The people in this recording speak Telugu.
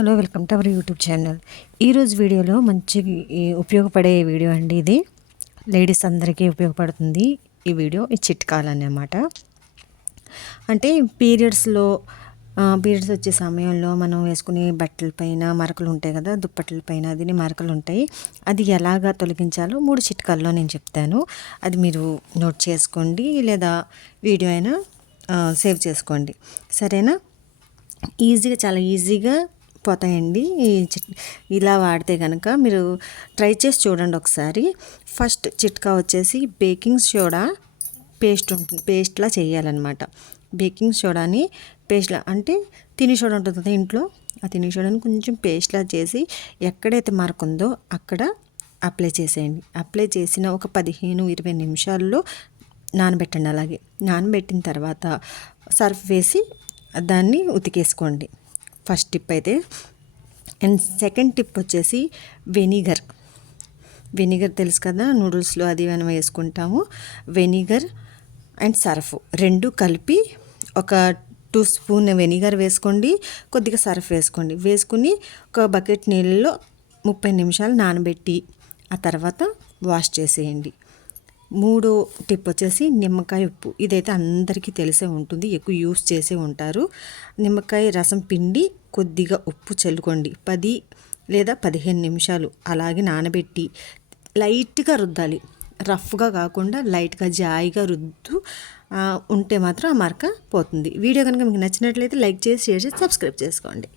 Hello, welcome to our YouTube channel. ఈరోజు వీడియోలో మంచి ఉపయోగపడే వీడియో అండి. ఇది లేడీస్ అందరికీ ఉపయోగపడుతుంది. ఈ వీడియో ఈ చిట్కాలన్నమాట. అంటే పీరియడ్స్ వచ్చే సమయంలో మనం వేసుకునే బట్టల పైన మరకలు ఉంటాయి కదా, దుప్పట్ల పైన అది మరకలు ఉంటాయి. అది ఎలాగా తొలగించాలో 3 చిట్కాల్లో నేను చెప్తాను. అది మీరు నోట్ చేసుకోండి, లేదా వీడియో అయినా సేవ్ చేసుకోండి, సరేనా? చాలా ఈజీగా పోతాయండి. ఇలా వాడితే కనుక మీరు ట్రై చేసి చూడండి ఒకసారి. ఫస్ట్ చిట్కా వచ్చేసి బేకింగ్ సోడా పేస్ట్లా చేయాలన్నమాట. బేకింగ్ సోడాని పేస్ట్లా అంటే తిని సోడా ఉంటుంది కదా ఇంట్లో, ఆ తిని సోడాని కొంచెం పేస్ట్లా చేసి ఎక్కడైతే మరకుందో అక్కడ అప్లై చేసేయండి. అప్లై చేసిన ఒక 15-20 నిమిషాల్లో నానబెట్టండి. అలాగే నానబెట్టిన తర్వాత సర్ఫ్ వేసి దాన్ని ఉతికేసుకోండి. ఫస్ట్ టిప్ అయితే. అండ్ సెకండ్ టిప్ వచ్చేసి వెనిగర్ తెలుసు కదా, నూడిల్స్లో అది మనం వేసుకుంటాము. వెనిగర్ అండ్ సర్ఫ్ 2 కలిపి ఒక 2 స్పూన్ వెనిగర్ వేసుకోండి, కొద్దిగా సర్ఫ్ వేసుకుని ఒక బకెట్ నీళ్ళలో 30 నిమిషాలు నానబెట్టి ఆ తర్వాత వాష్ చేసేయండి. 3వ టిప్ వచ్చేసి నిమ్మకాయ ఉప్పు. ఇదైతే అందరికీ తెలిసే ఉంటుంది, ఎక్కువ యూస్ చేసే ఉంటారు. నిమ్మకాయ రసం పిండి కొద్దిగా ఉప్పు చల్లుకోండి. 10 లేదా 15 నిమిషాలు అలాగే నానబెట్టి లైట్గా రుద్దాలి. రఫ్గా కాకుండా లైట్గా జాయిగా రుద్దు ఉంటే మాత్రం ఆ మరక పోతుంది. వీడియో కనుక మీకు నచ్చినట్లయితే లైక్ చేసి, షేర్ చేసి, సబ్స్క్రైబ్ చేసుకోండి.